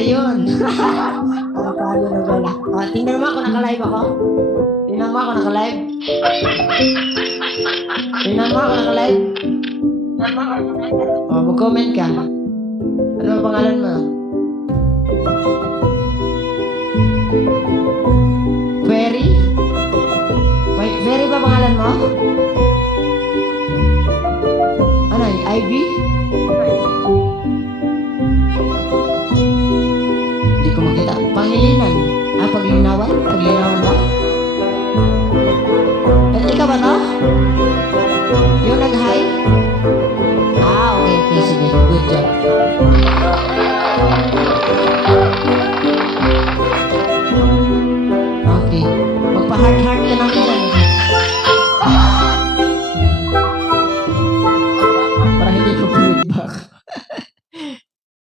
Ayun. Nakapalo na pala. O, tingnan mo ako naka-live ako. Tingnan mo ako naka-live. Tingnan mo ako naka-live. O, mag-comment ka. Ano ang pangalan mo? Ferry? Ferry ba pangalan mo? Ano yun? Ivy?